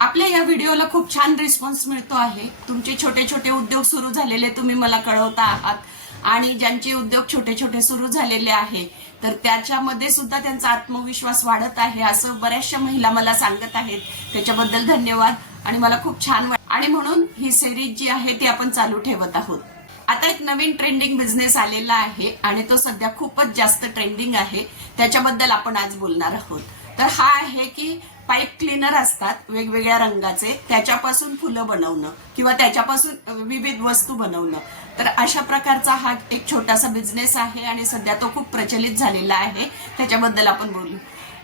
आपल्या या व्हिडिओला खूप छान रिस्पॉन्स मिळतो आहे। तुमचे छोटे छोटे उद्योग सुरू झालेले तुम्ही मला कळवता आहात आणि ज्यांचे उद्योग छोटे छोटे सुरू झालेले आहे तर त्याच्यामध्ये सुद्धा त्यांचा आत्मविश्वास वाढत आहे असं बऱ्याचशा महिला मला सांगत आहेत। त्याच्याबद्दल धन्यवाद आणि मला खूप छान वाटतं आणि म्हणून ही सिरीज जी आहे ती आपण चालू ठेवत आहोत। आता एक नवीन ट्रेंडिंग बिझनेस आलेला आहे आणि तो सध्या खूपच जास्त ट्रेंडिंग आहे, त्याच्याबद्दल आपण आज बोलणार आहोत। तर हा आहे की पाईप क्लीनर असतात वेगवेगळ्या रंगाचे, त्याच्यापासून फुलं बनवणं किंवा त्याच्यापासून विविध वस्तू बनवणं। तर अशा प्रकारचा हा एक छोटासा बिझनेस आहे आणि सध्या तो खूप प्रचलित झालेला आहे, त्याच्याबद्दल आपण बोलू।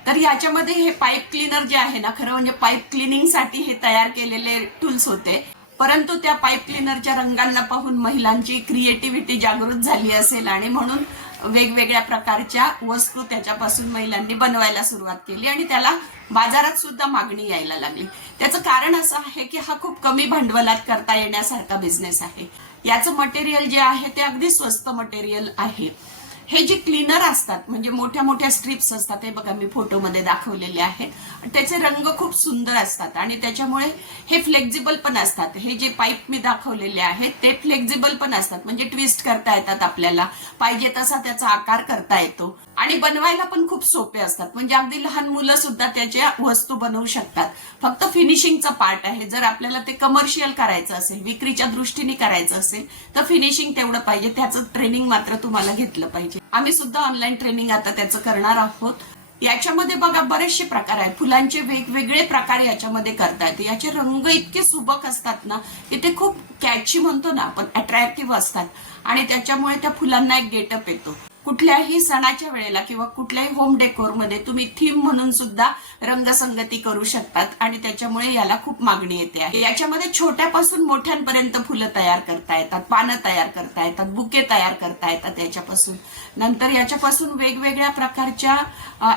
तर याच्यामध्ये हे पाईप क्लीनर जे आहे ना, खरं म्हणजे पाईप क्लिनिंगसाठी हे तयार केलेले टूल्स होते, परंतु त्या पाईप क्लीनरच्या रंगांना पाहून महिलांची क्रिएटिव्हिटी जागृत झाली असेल आणि म्हणून वेगवेगळ्या प्रकारच्या वस्तू त्याच्यापासून महिलांनी बनवायला सुरुवात केली आणि त्याला बाजारात सुद्धा मागणी यायला लागली। त्याचं कारण असं आहे की हा खूप कमी भांडवलात करता येण्यासारखा बिझनेस आहे। याचं मटेरियल जे आहे ते अगदी स्वस्त मटेरियल आहे। हे जे क्लीनर असतात म्हणजे मोठ्या मोठ्या स्ट्रिप्स असतात, हे बघा मी फोटोमध्ये दाखवलेले आहेत, त्याचे रंग खूप सुंदर असतात आणि त्याच्यामुळे हे फ्लेक्झिबल पण असतात। हे जे पाईप मी दाखवलेले आहेत ते फ्लेक्झिबल पण असतात, म्हणजे ट्विस्ट करता येतात, आपल्याला पाहिजे तसा त्याचा आकार करता येतो आणि बनवायला पण खूप सोपे असतात, म्हणजे अगदी लहान मुलं सुद्धा त्याच्या वस्तू बनवू शकतात। फक्त फिनिशिंगचा पार्ट आहे। जर आपल्याला ते कमर्शियल करायचं असेल, विक्रीच्या दृष्टीने करायचं असेल तर फिनिशिंग तेवढं पाहिजे, त्याचं ट्रेनिंग मात्र तुम्हाला घेतलं पाहिजे। आम्ही सुद्धा ऑनलाईन ट्रेनिंग आता त्याचं करणार आहोत। याच्यामध्ये बघा बरेचसे प्रकार आहेत, फुलांचे वेगवेगळे प्रकार याच्यामध्ये करता येते। याचे रंग इतके सुबक असतात ना की ते खूप कॅची म्हणतो ना आपण, अट्रॅक्टिव्ह असतात आणि त्याच्यामुळे त्या फुलांना एक गेटअप येतो। कुठल्याही सणाच्या वेळेला किंवा कुठल्याही होम डेकोर मध्ये तुम्ही थीम म्हणून सुद्धा रंगसंगती करू शकतात आणि त्याच्यामुळे याला खूप मागणी येते आहे। याच्यामध्ये छोट्यापासून मोठ्यांपर्यंत फुलं तयार करता येतात, पानं तयार करता येतात, बुके तयार करता येतात याच्यापासून। नंतर याच्यापासून वेगवेगळ्या प्रकारच्या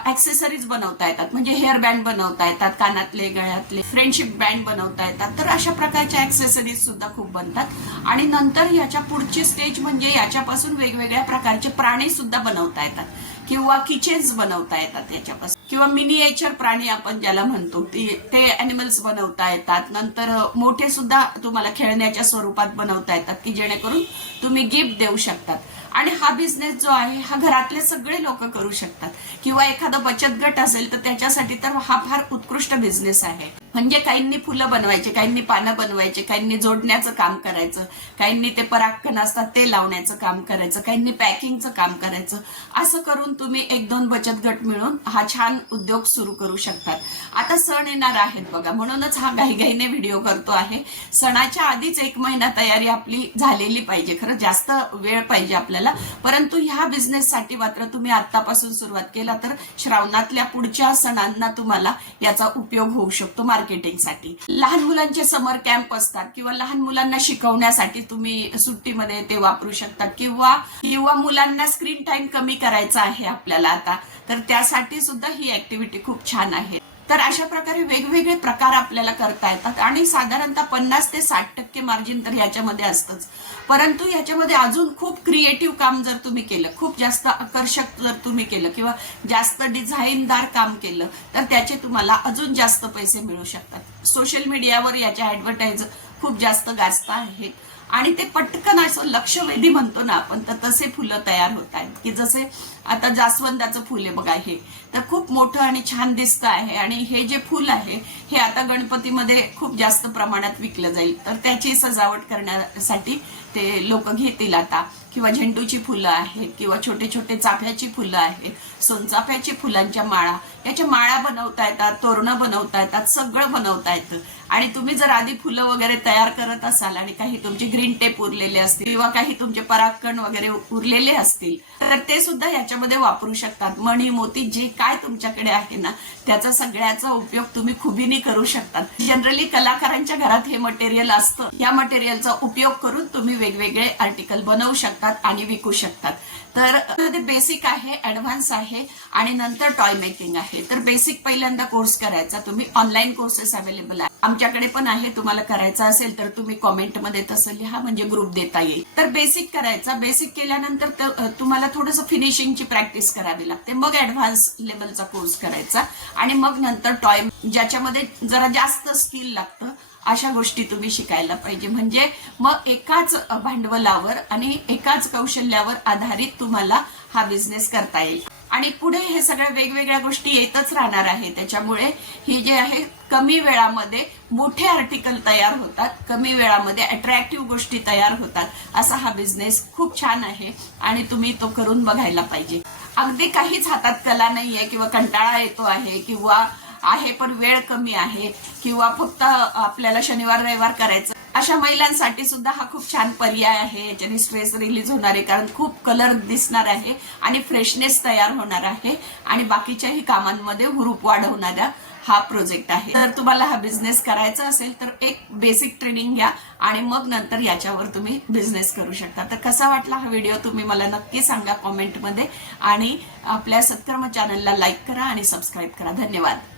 ऍक्सेसरीज बनवता येतात, म्हणजे हेअर बँड बनवता येतात, कानातले, गळ्यातले, फ्रेंडशिप बँड बनवता येतात। तर अशा प्रकारच्या ऍक्सेसरीज सुद्धा खूप बनतात आणि नंतर याच्या पुढची स्टेज म्हणजे याच्यापासून वेगवेगळ्या प्रकारचे प्राणी सुद्धा बनवता येतात किंवा किचन्स बनवता येतात याच्यापासून, किंवा मिनिएचर प्राणी आपण ज्याला म्हणतो ते अॅनिमल्स बनवता येतात। नंतर मोठे सुद्धा तुम्हाला खेळण्याच्या स्वरूपात बनवता येतात की जेणेकरून तुम्ही गिफ्ट देऊ शकतात। आणि हा बिझनेस जो आहे हा घरातले सगळे लोक करू शकतात किंवा एखादा बचत गट असेल तर त्याच्यासाठी तर हा फार उत्कृष्ट बिझनेस आहे। म्हणजे काहींनी फुलं बनवायचे, काहींनी पानं बनवायचे, काहींनी जोडण्याचं काम करायचं, काहींनी ते परागकण असतात ते लावण्याचं काम करायचं, काहींनी पॅकिंगचं काम करायचं। असं करून तुम्ही एक दोन बचत गट मिळून हा छान उद्योग सुरू करू शकतात। आता सण येणार आहेत बघा, म्हणूनच हा घाईघाईने व्हिडिओ करतो आहे। सणाच्या आधीच एक महिना तयारी आपली झालेली पाहिजे, खरं जास्त वेळ पाहिजे आपल्याला, परंतु ह्या बिझनेससाठी मात्र तुम्ही आतापासून सुरुवात केला तर श्रावणातल्या पुढच्या सणांना तुम्हाला याचा उपयोग होऊ शकतो मार्केटिंगसाठी। लहान मुलांचे समर कॅम्प असतात किंवा लहान मुलांना शिकवण्यासाठी तुम्ही सुट्टीमध्ये ते वापरू शकता किंवा मुलांना स्क्रीन टाइम कमी करायचा आहे आपल्याला आता, तर त्यासाठी सुद्धा ही ऍक्टिव्हिटी खूप छान आहे। तर अशा प्रकारे वेगवेगळे प्रकार आपल्याला करता येतात आणि साधारणतः 50 ते 60% मार्जिन तर याच्यामध्ये असतंच, परंतु याच्यामध्ये अजून खूप क्रिएटिव्ह काम जर तुम्ही केलं, खूप जास्त आकर्षक जर तुम्ही केलं किंवा जास्त डिझाईनदार काम केलं तर त्याचे तुम्हाला अजून जास्त पैसे मिळू शकतात। सोशल मीडियावर याच्या ऍडव्हर्टाईज खूप जास्त गाजता आहेत आणि ते पटकन असं लक्षवेधी म्हणतो ना आपण, तर तसे फुलं तयार होत आहेत की जसे आता जास्वंदाचं फुल आहे बघा, हे तर खूप मोठं आणि छान दिसतं आहे आणि हे जे फुल आहे हे आता गणपतीमध्ये खूप जास्त प्रमाणात विकलं जाईल, तर त्याची सजावट करण्यासाठी ते लोक घेतील आता। किंवा झेंडूची फुलं आहेत किंवा छोटे छोटे चाफ्याची फुलं आहेत, सोनचाफ्याची फुलांच्या माळा, याच्या माळा बनवता येतात, तोरणं बनवता येतात, सगळं बनवता येतं। आणि तुम्ही जर आधी फुलं वगैरे तयार करत असाल आणि काही तुमचे ग्रीन टेप उरलेले असतील किंवा काही तुमचे परागकण वगैरे उरलेले असतील तर ते सुद्धा याच्यामध्ये वापरू शकतात। मणी मोती जे काय तुमच्याकडे आहे ना त्याचा सगळ्याचा उपयोग तुम्ही खुबीने करू शकतात। जनरली कलाकारांच्या घरात हे मटेरियल असतं, या मटेरियलचा उपयोग करून तुम्ही वेगवेगळे आर्टिकल बनवू शकतात आणि विकू शकतात। तर बेसिक आहे, ऍडव्हान्स आहे आणि नंतर टॉय मेकिंग आहे। तर बेसिक पहिल्यांदा कोर्स करायचा तुम्ही, ऑनलाईन कोर्सेस अवेलेबल आहे आमच्याकडे पण आहे, तुम्हाला करायचा असेल तर तुम्ही कॉमेंटमध्ये तसं लिहा म्हणजे ग्रुप देता येईल। तर बेसिक करायचा, बेसिक केल्यानंतर तुम्हाला थोडंसं फिनिशिंगची प्रॅक्टिस करावी लागते, मग ऍडव्हान्स लेवलचा कोर्स करायचा आणि मग नंतर टॉय ज्याच्यामध्ये जरा जास्त स्किल लागतं अशा गोष्टी तुम्ही शिकायला पाहिजे. म्हणजे मग एकाच भांडवलावर आणि एकाच कौशल्यावर आधारित तुम्हाला हा बिझनेस करता येईल. आणि पुढे हे सगळ्या वेगवेगळ्या गोष्टी येतच राहणार आहे. त्याच्यामुळे ही जे आहे कमी वेळामध्ये मोठे आर्टिकल तयार होतात, कमी वेळामध्ये अट्रॅक्टिव्ह गोष्टी तयार होतात. असा हा बिझनेस खूप छान आहे आणि तुम्ही तो करून बघायला पाहिजे. अगदी काहीच हातात कला नाहीये किंवा कंटाळा येतो आहे किंवा आहे पण वेळ कमी आहे किंवा फक्त आपल्याला शनिवार रविवार करायचं, अशा महिलांसाठी सुद्धा हा खूप छान पर्याय आहे. याच्याने स्ट्रेस रिलीज होणार आहे, कारण खूप कलर दिसणार आहे आणि फ्रेशनेस तयार होणार आहे आणि बाकीच्याही कामांमध्ये हुरूप वाढवणारा हा प्रोजेक्ट आहे. तर तुम्हाला हा बिझनेस करायचा असेल तर एक बेसिक ट्रेनिंग घ्या आणि मग नंतर याच्यावर तुम्ही बिझनेस करू शकता. तर कसा वाटला हा व्हिडिओ तुम्ही मला नक्की सांगा कॉमेंटमध्ये आणि आपल्या सत्कर्म चॅनलला लाईक करा आणि सबस्क्राईब करा. धन्यवाद.